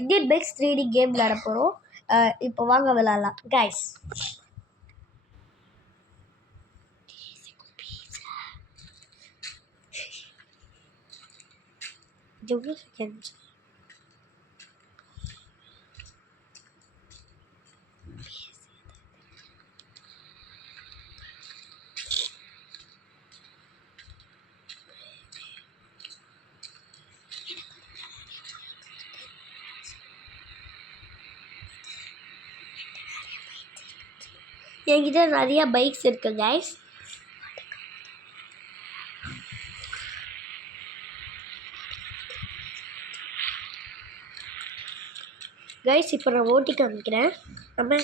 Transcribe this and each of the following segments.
Indian bikes 3D game விளையாட போகிறோம். இப்போ வாங்க விளையாடலாம் கைஸ். என்கிட்ட நிறைய பைக்ஸ் இருக்கு கைஸ். இப்போ நான் ஓட்டி காமிக்கிறேன். நம்ம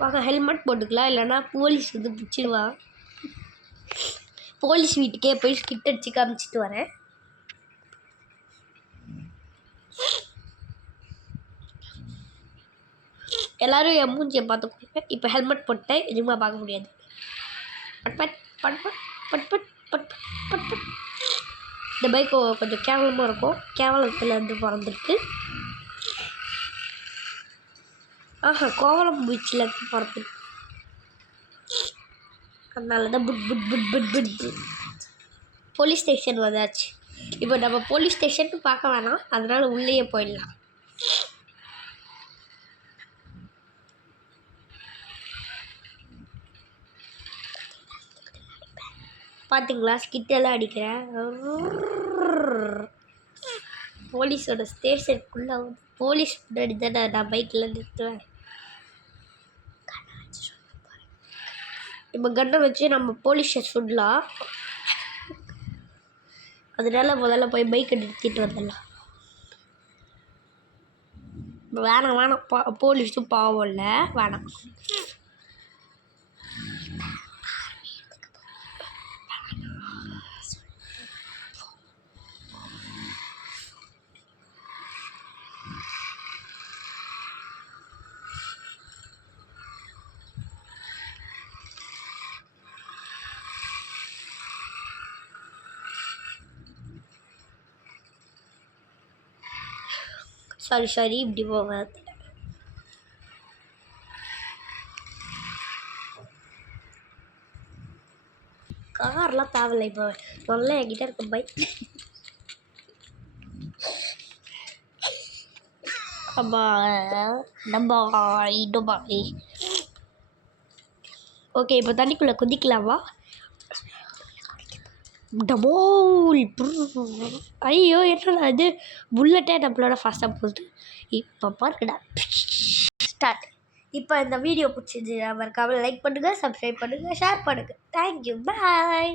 வாங்க ஹெல்மெட் போட்டுக்கலாம், இல்லைன்னா போலீஸ் வந்து பிடிச்சிடுவா. போலீஸ் வீட்டுக்கே போய் ஸ்கிட் அடிச்சு காமிச்சிட்டு வரேன். எல்லாரும் என் மூஞ்சியை பார்த்துக்கோங்க. இப்போ ஹெல்மெட் போட்டேன், எதுவுமே பார்க்க முடியாது. But but but but but but but but but. இந்த பைக்கு கொஞ்சம் கேவலமாக இருக்கும். கேவலத்துலேருந்து பிறந்திருக்கு. கோவலம் பீச்சில் இருந்து பிறந்திருக்கு. அதனால தான் புட் புட் புட் புட் புட். போலீஸ் ஸ்டேஷன் வந்தாச்சு. இப்போ நம்ம போலீஸ் ஸ்டேஷன் பார்க்க வேணாம், அதனால உள்ளேயே போயிடலாம். பார்த்தீங்களா, ஸ்கிட்டெல்லாம் அடிக்கிறேன். போலீஸோட ஸ்டேஷனுக்குள்ளே வந்து போலீஸ் முன்னாடி தான் நான் பைக்கில் நிறுத்துவேன். இப்போ கன்னை வச்சு நம்ம போலீஸை சுடலாம். அதனால முதல்ல போய் பைக்கை நிறுத்திட்டு வந்துடலாம். வேணாம் போலீஸும் பாவம் இல்லை, வேணாம். சாரி இப்படி போவேன். கார்லாம் தேவையில்லை. இப்போ முதல்ல என்கிட்ட இருக்க பைக். ஓகே, இப்போ தண்ணிக்குள்ளே குதிக்கலாமா? டபோல். ஐயோ, என்னடா அது, புல்லட்டே நம்மளோட ஃபாஸ்ட்டாக போகுது. இப்போ பார்க்கடா ஸ்டார்ட். இப்போ இந்த வீடியோ பிடிச்சிருந்துச்சு, மறக்காம லைக் பண்ணுங்கள், சப்ஸ்கிரைப் பண்ணுங்கள், ஷேர் பண்ணுங்கள். தேங்க்யூ, பாய்.